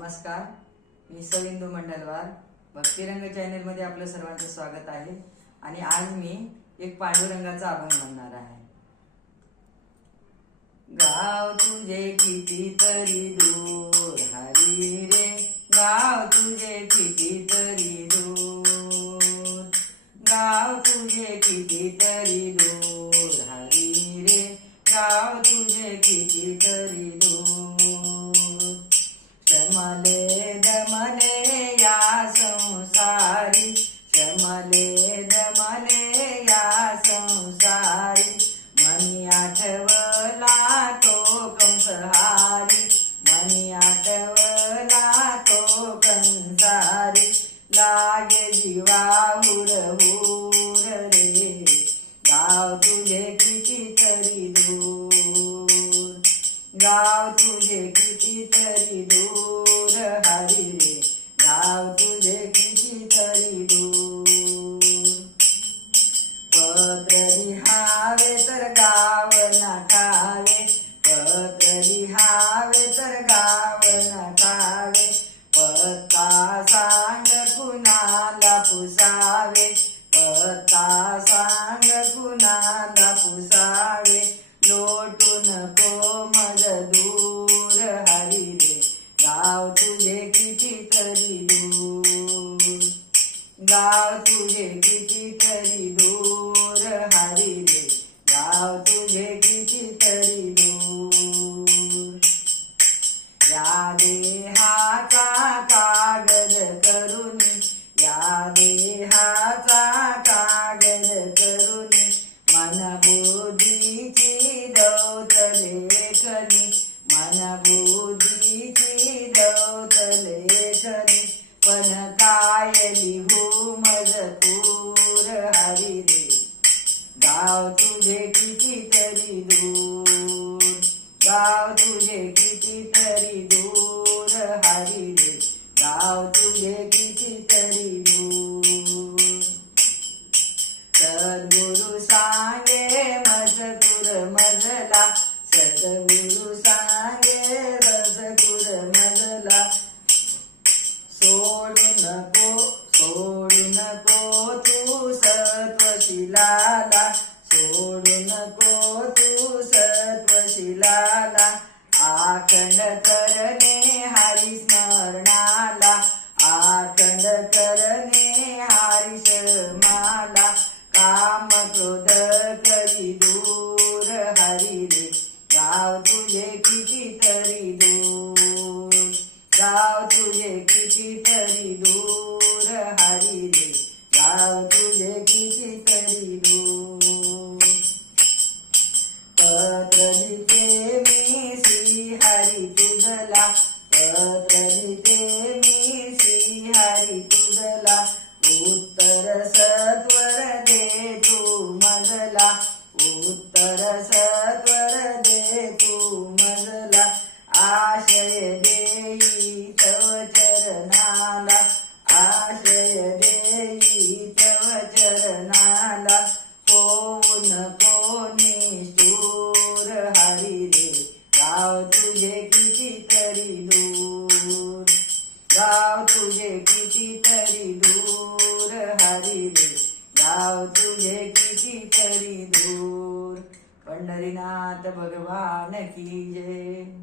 नमस्कार मी सविंदू मंडलवार. भक्तिरंग चॅनेलमध्ये आपलं सर्वांचं स्वागत आहे. आणि आज मी एक पांडुरंगाचा अभंग म्हणणार आहे. गाव तुझे कितीतरी दूर हरी रे. गाव तुझे कितीतरी दूर गाव तुझे कितीतरी दूर हरी रे. गाव तुझे कितीतरी आणि आठवला तो कंसारी. लागे जीवा हुर हुर रे. गाव तुझे कितीतरी दूर. गाव तुझे कितीतरी दूर. या देहाचा कागद करून या देहाचा कागद करून मन बुद्धीची दौत लेखनी मन बुद्धीची दौत लेखनी पण काय लिहू मजकूर हरी रे? गाव तुझे किती शिलाला सोडू नको तू सत्व शिलाला. आखण करणे हरी तुझला पत्र मी श्री हरी तुझला. उत्तर सत्वर दे तू मजला उत्तर सत्वर दे तू मजला. आशय दे कितीतरी दूर. गाव तुझे कितीतरी दूर. हरी रे गाव तुझे कितीतरी दूर. पंढरीनाथ भगवान की जय.